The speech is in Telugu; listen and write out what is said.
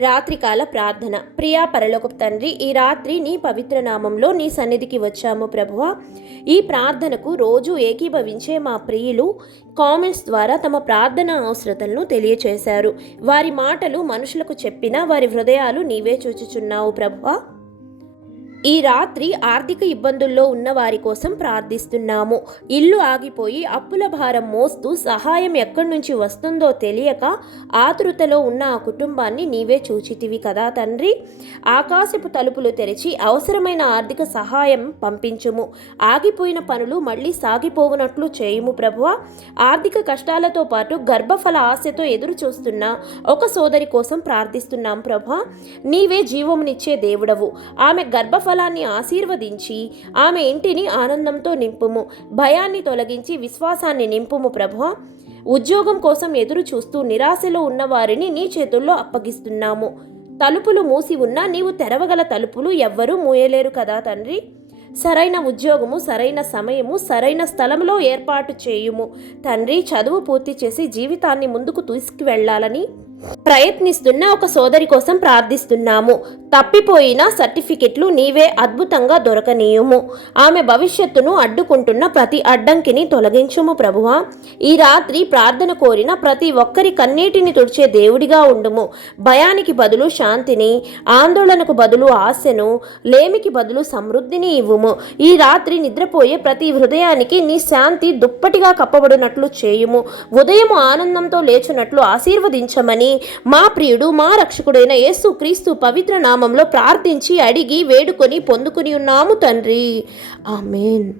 రాత్రికాల ప్రార్థన. ప్రియా పరలోకపు తండ్రి ఈ రాత్రి నీ పవిత్ర నామంలో నీ సన్నిధికి వచ్చాము ప్రభువ. ఈ ప్రార్థనకు రోజు ఏకీభవించే మా ప్రియులు కామెంట్స్ ద్వారా తమ ప్రార్థన అవసరతలను తెలియచేశారు. వారి మాటలు మనుషులకు చెప్పినా వారి హృదయాలు నీవే చూచుచున్నావు ప్రభువా. ఈ రాత్రి ఆర్థిక ఇబ్బందుల్లో ఉన్న వారి కోసం ప్రార్థిస్తున్నాము. ఇల్లు ఆగిపోయి అప్పుల భారం మోస్తూ సహాయం ఎక్కడి నుంచి వస్తుందో తెలియక ఆతృతలో ఉన్న ఆ కుటుంబాన్ని నీవే చూచితివి కదా తండ్రి. ఆకాశపు తలుపులు తెరిచి అవసరమైన ఆర్థిక సహాయం పంపించుము. ఆగిపోయిన పనులు మళ్ళీ సాగిపోవునట్లు చేయుము ప్రభువ. ఆర్థిక కష్టాలతో పాటు గర్భఫల ఆశతో ఎదురు చూస్తున్న ఒక సోదరి కోసం ప్రార్థిస్తున్నాం ప్రభా నీవే జీవమునిచ్చే దేవుడవు. ఆమె గర్భఫల గర్భఫలాన్ని ఆశీర్వదించి ఆమె ఇంటిని ఆనందంతో నింపుము. భయాన్ని తొలగించి విశ్వాసాన్ని నింపుము ప్రభు ఉద్యోగం కోసం ఎదురు చూస్తూ నిరాశలో ఉన్న వారిని నీ చేతుల్లో అప్పగిస్తున్నాము. తలుపులు మూసి ఉన్నా నీవు తెరవగల తలుపులు ఎవ్వరూ మూయలేరు కదా తండ్రి. సరైన ఉద్యోగము సరైన సమయము సరైన స్థలంలో ఏర్పాటు చేయుము. తండ్రి చదువు పూర్తి చేసి జీవితాన్ని ముందుకు తీసుకువెళ్ళాలని ప్రయత్నిస్తున్న ఒక సోదరి కోసం ప్రార్థిస్తున్నాము. తప్పిపోయిన సర్టిఫికెట్లు నీవే అద్భుతంగా దొరకనీయుము. ఆమె భవిష్యత్తును అడ్డుకుంటున్న ప్రతి అడ్డంకిని తొలగించుము ప్రభువా. ఈ రాత్రి ప్రార్థన కోరిన ప్రతి ఒక్కరి కన్నీటిని తుడిచే దేవుడిగా ఉండుము. భయానికి బదులు శాంతిని ఆందోళనకు బదులు ఆశను లేమికి బదులు సమృద్ధిని ఇవ్వుము. ఈ రాత్రి నిద్రపోయే ప్రతి హృదయానికి నీ శాంతి దుప్పటిగా కప్పబడినట్లు చేయుము. ఉదయము ఆనందంతో లేచునట్లు ఆశీర్వదించమని మా ప్రియుడు మా రక్షకుడైన యేసు క్రీస్తు పవిత్ర నామంలో ప్రార్థించి అడిగి వేడుకొని పొందుకుని ఉన్నాము తండ్రి. ఆమెన్.